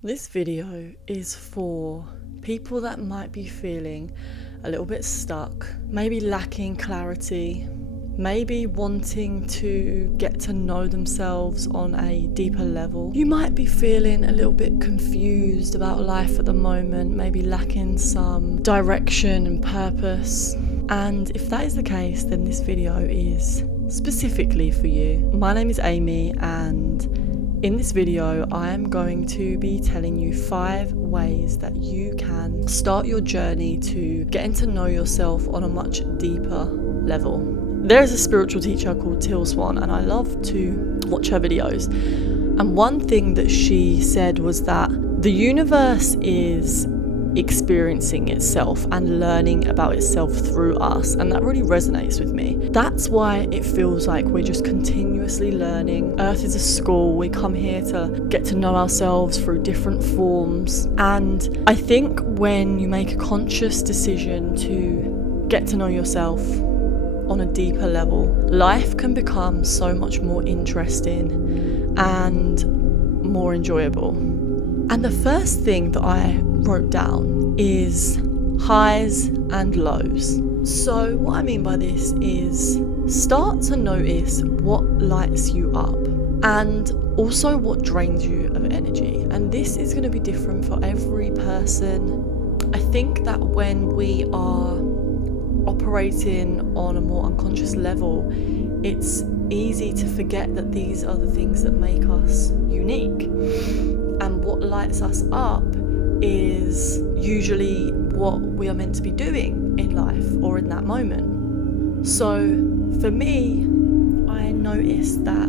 This video is for people that might be feeling a little bit stuck, maybe lacking clarity, maybe wanting to get to know themselves on a deeper level. You might be feeling a little bit confused about life at the moment, maybe lacking some direction and purpose. And if that is the case, then this video is specifically for you. My name is Amy, and in this video, I am going to be telling you 5 ways that you can start your journey to getting to know yourself on a much deeper level. There is a spiritual teacher called Teal Swan, and I love to watch her videos. And one thing that she said was that the universe is experiencing itself and learning about itself through us, and that really resonates with me. That's why it feels like we're just continuously learning. Earth is a school. We come here to get to know ourselves through different forms, and I think when you make a conscious decision to get to know yourself on a deeper level, life can become so much more interesting and more enjoyable. And the first thing that I wrote down is highs and lows. So what I mean by this is start to notice what lights you up and also what drains you of energy. And this is going to be different for every person. I think that when we are operating on a more unconscious level, it's easy to forget that these are the things that make us unique. And what lights us up is usually what we are meant to be doing in life or in that moment. So for me, I noticed that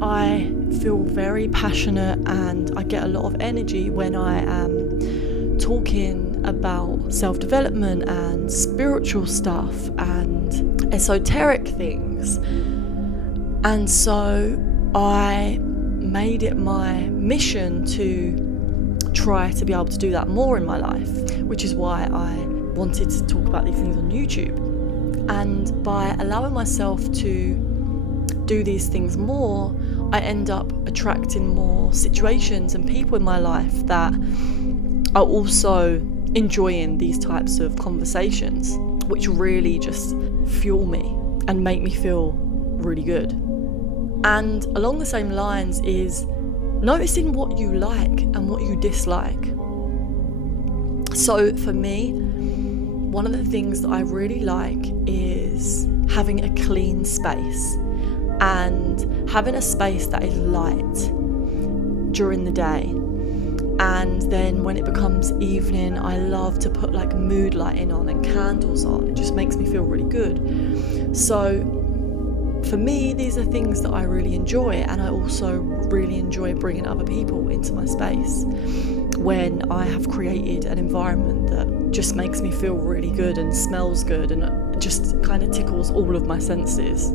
I feel very passionate and I get a lot of energy when I am talking about self-development and spiritual stuff and esoteric things. And so I made it my mission to try to be able to do that more in my life, which is why I wanted to talk about these things on YouTube. And by allowing myself to do these things more, I end up attracting more situations and people in my life that are also enjoying these types of conversations, which really just fuel me and make me feel really good. And along the same lines is noticing what you like and what you dislike. So for me, one of the things that I really like is having a clean space and having a space that is light during the day. And then when it becomes evening, I love to put like mood lighting on and candles on. It just makes me feel really good. So for me, these are things that I really enjoy, and I also really enjoy bringing other people into my space when I have created an environment that just makes me feel really good and smells good and just kind of tickles all of my senses.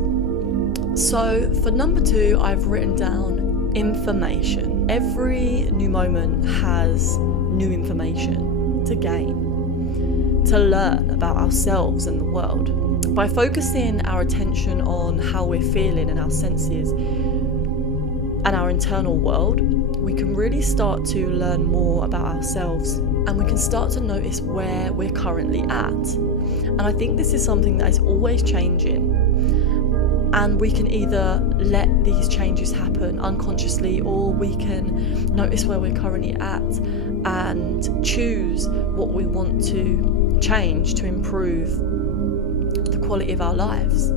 So for number 2, I've written down information. Every new moment has new information to gain, to learn about ourselves and the world. By focusing our attention on how we're feeling and our senses and our internal world, we can really start to learn more about ourselves, and we can start to notice where we're currently at. And I think this is something that is always changing, and we can either let these changes happen unconsciously, or we can notice where we're currently at and choose what we want to change to improve the quality of our lives.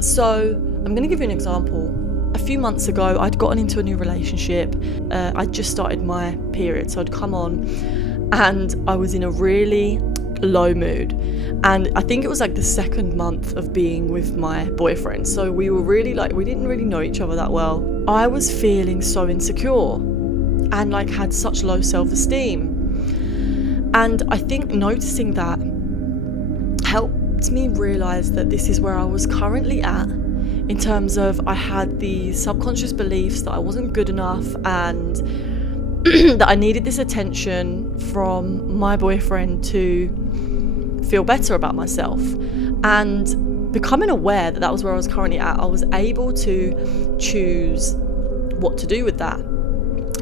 So I'm going to give you an example. A few months ago, I'd gotten into a new relationship. I'd just started my period, so I'd come on and I was in a really low mood. And I think it was like the 2nd month of being with my boyfriend. So we were really we didn't really know each other that well. I was feeling so insecure and had such low self-esteem. And I think noticing that helped me realize that this is where I was currently at, in terms of I had these subconscious beliefs that I wasn't good enough and that I needed this attention from my boyfriend to feel better about myself. And becoming aware that that was where I was currently at, I was able to choose what to do with that.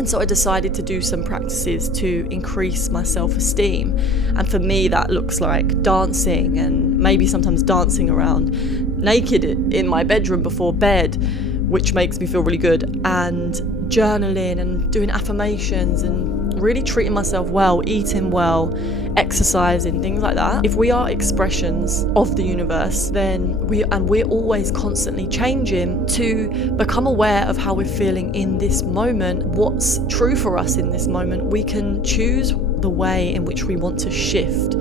And so I decided to do some practices to increase my self-esteem. And for me, that looks like dancing, and maybe sometimes dancing around naked in my bedroom before bed, which makes me feel really good, and journaling and doing affirmations and really treating myself well, eating well, exercising, things like that. If we are expressions of the universe, then we're always constantly changing to become aware of how we're feeling in this moment, what's true for us in this moment. We can choose the way in which we want to shift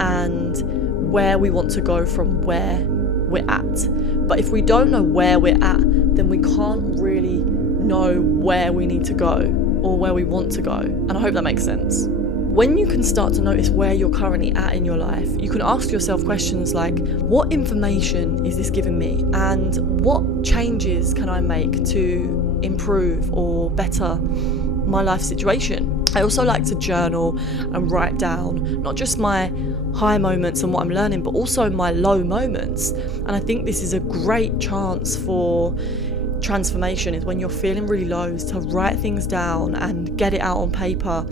and where we want to go from where we're at. But if we don't know where we're at, then we can't really know where we need to go or where we want to go. And I hope that makes sense. When you can start to notice where you're currently at in your life, you can ask yourself questions like, what information is this giving me? And what changes can I make to improve or better my life situation? I also like to journal and write down not just my high moments and what I'm learning, but also my low moments. And I think this is a great chance for transformation, is when you're feeling really low, is to write things down and get it out on paper,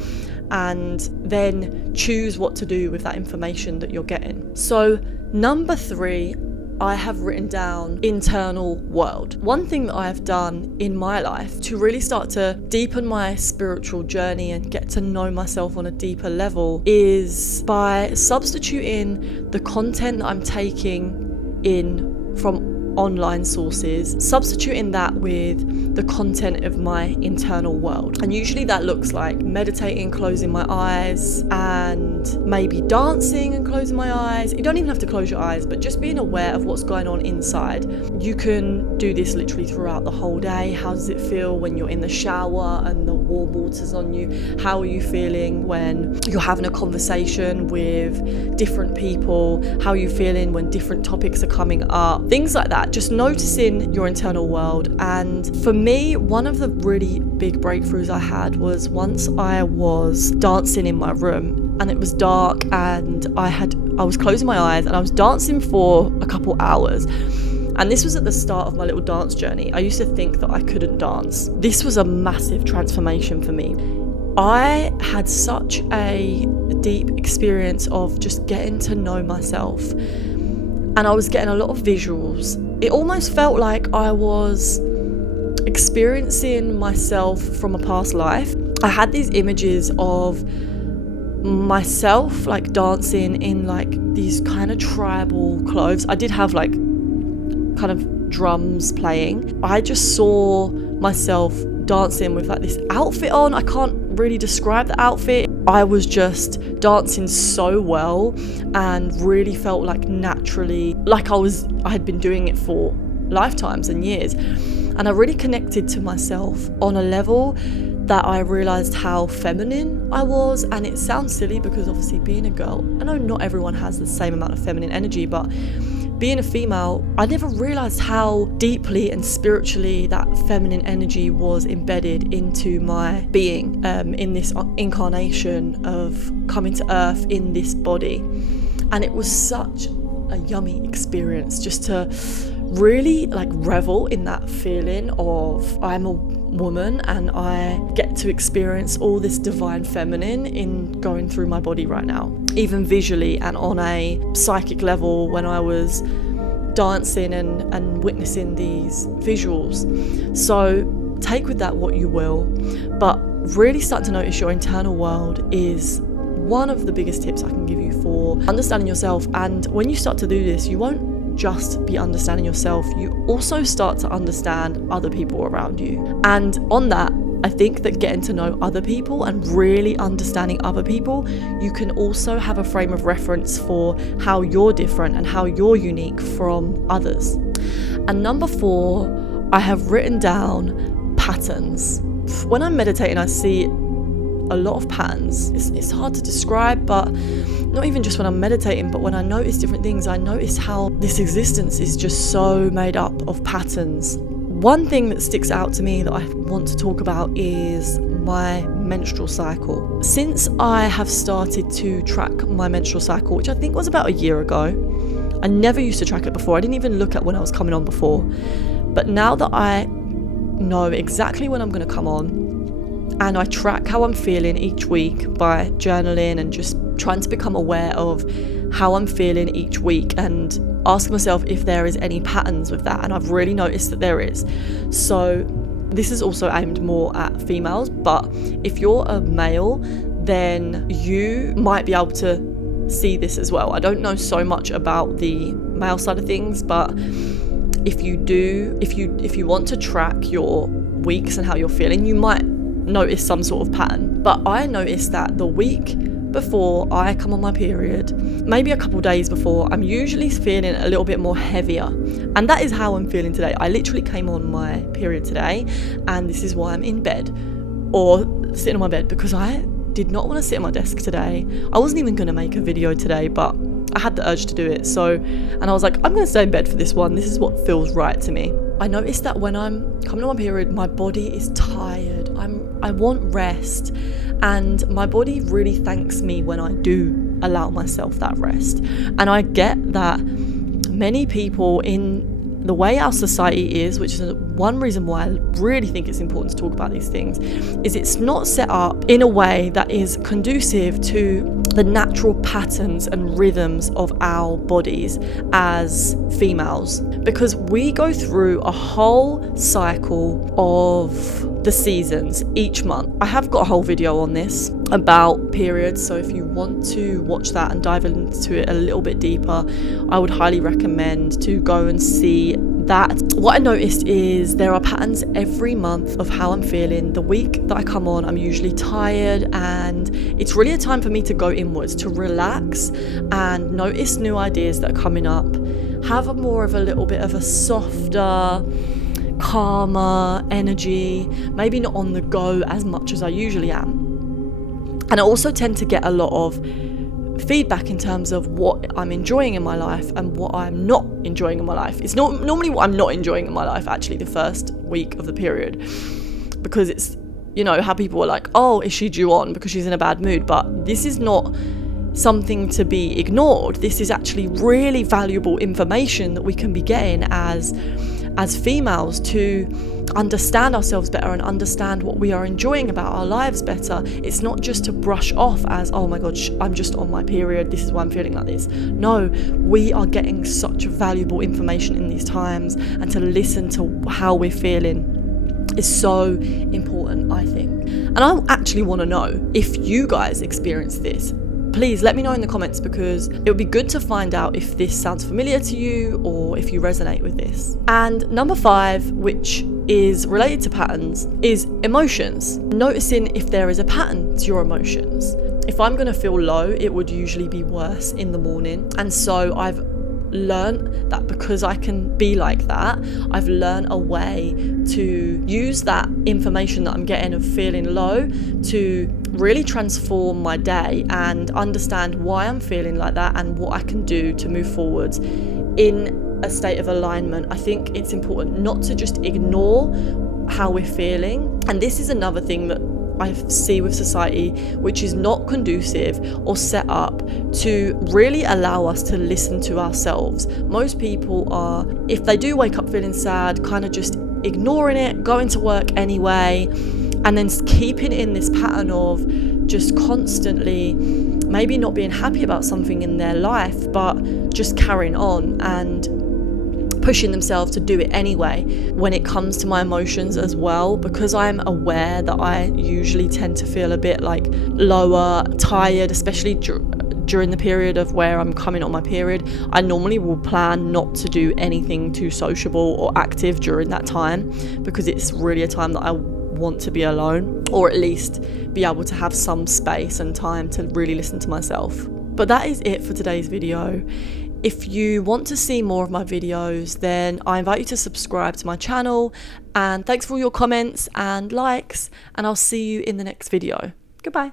and then choose what to do with that information that you're getting. So number 3, I have written down internal world. One thing that I have done in my life to really start to deepen my spiritual journey and get to know myself on a deeper level is by substituting the content that I'm taking in from online sources, substituting that with the content of my internal world. And usually that looks like meditating, closing my eyes, and maybe dancing and closing my eyes. You don't even have to close your eyes, but just being aware of what's going on inside. You can do this literally throughout the whole day. How does it feel when you're in the shower and the warm water's on you? How are you feeling when you're having a conversation with different people? How are you feeling when different topics are coming up? Things like that. Just noticing your internal world. And for me, one of the really big breakthroughs I had was once I was dancing in my room and it was dark, and I was closing my eyes and I was dancing for a couple hours. And this was at the start of my little dance journey. I used to think that I couldn't dance. This was a massive transformation for me. I had such a deep experience of just getting to know myself, and I was getting a lot of visuals. It almost felt like I was experiencing myself from a past life. I had these images of myself like dancing in like these kind of tribal clothes. I did have like kind of drums playing. I just saw myself dancing with like this outfit on. I can't really describe the outfit. I was just dancing so well and really felt like naturally, like I had been doing it for lifetimes and years. And I really connected to myself on a level that I realized how feminine I was. And it sounds silly because obviously being a girl, I know not everyone has the same amount of feminine energy, but being a female, I never realized how deeply and spiritually that feminine energy was embedded into my being, in this incarnation of coming to earth in this body. And it was such a yummy experience just to really like revel in that feeling of I'm a woman and I get to experience all this divine feminine in going through my body right now, even visually and on a psychic level when I was dancing and witnessing these visuals. So take with that what you will, but really start to notice your internal world is one of the biggest tips I can give you for understanding yourself. And when you start to do this, you won't just be understanding yourself, you also start to understand other people around you. And on that, I think that getting to know other people and really understanding other people, you can also have a frame of reference for how you're different and how you're unique from others. And number 4, I have written down patterns. When I'm meditating, I see a lot of patterns. It's hard to describe, but not even just when I'm meditating, but when I notice different things, I notice how this existence is just so made up of patterns. One thing that sticks out to me that I want to talk about is my menstrual cycle. Since I have started to track my menstrual cycle, which I think was about a year ago, I never used to track it before. I didn't even look at when I was coming on before. But now that I know exactly when I'm going to come on, and I track how I'm feeling each week by journaling and just trying to become aware of how I'm feeling each week and ask myself if there is any patterns with that, and I've really noticed that there is. So this is also aimed more at females, but if you're a male, then you might be able to see this as well. I don't know so much about the male side of things, but if you want to track your weeks and how you're feeling, you might notice some sort of pattern. But I noticed that the week before I come on my period, maybe a couple days before, I'm usually feeling a little bit more heavier, and that is how I'm feeling today. I literally came on my period today, and this is why I'm in bed or sitting on my bed, because I did not want to sit at my desk today. I wasn't even going to make a video today, but I had the urge to do it. And I was like, I'm going to stay in bed for this one. This is what feels right to me. I noticed that when I'm coming on my period, my body is tired. I want rest, and my body really thanks me when I do allow myself that rest. And I get that many people, in the way our society is, which is one reason why I really think it's important to talk about these things, is it's not set up in a way that is conducive to the natural patterns and rhythms of our bodies as females, because we go through a whole cycle of the seasons each month. I have got a whole video on this about periods, so if you want to watch that and dive into it a little bit deeper, I would highly recommend to go and see that. What I noticed is there are patterns every month of how I'm feeling. The week that I come on, I'm usually tired, and it's really a time for me to go inwards, to relax and notice new ideas that are coming up, have a little bit of a softer, calmer energy, maybe not on the go as much as I usually am. And I also tend to get a lot of feedback in terms of what I'm enjoying in my life and what I'm not enjoying in my life. It's not normally what I'm not enjoying in my life, actually, the first week of the period, because it's, how people are like, oh, is she due on because she's in a bad mood? But this is not something to be ignored. This is actually really valuable information that we can be getting as females, to understand ourselves better and understand what we are enjoying about our lives better. It's not just to brush off as, oh my god, I'm just on my period, this is why I'm feeling like this. No, we are getting such valuable information in these times, and to listen to how we're feeling is so important, I think. And I actually want to know if you guys experience this. Please let me know in the comments, because it would be good to find out if this sounds familiar to you or if you resonate with this. And number 5, which is related to patterns, is emotions. Noticing if there is a pattern to your emotions. If I'm going to feel low, it would usually be worse in the morning. And so I've learned that because I can be like that, I've learned a way to use that information that I'm getting of feeling low to really transform my day and understand why I'm feeling like that and what I can do to move forwards in a state of alignment. I think it's important not to just ignore how we're feeling. And this is another thing that I see with society, which is not conducive or set up to really allow us to listen to ourselves. Most people are, if they do wake up feeling sad, kind of just ignoring it, going to work anyway, and then keeping in this pattern of just constantly maybe not being happy about something in their life, but just carrying on and pushing themselves to do it anyway. When it comes to my emotions as well, because I'm aware that I usually tend to feel a bit like lower, tired, especially during the period of where I'm coming on my period, I normally will plan not to do anything too sociable or active during that time, because it's really a time that I want to be alone, or at least be able to have some space and time to really listen to myself. But that is it for today's video. If you want to see more of my videos, then I invite you to subscribe to my channel, and thanks for all your comments and likes, and I'll see you in the next video. Goodbye.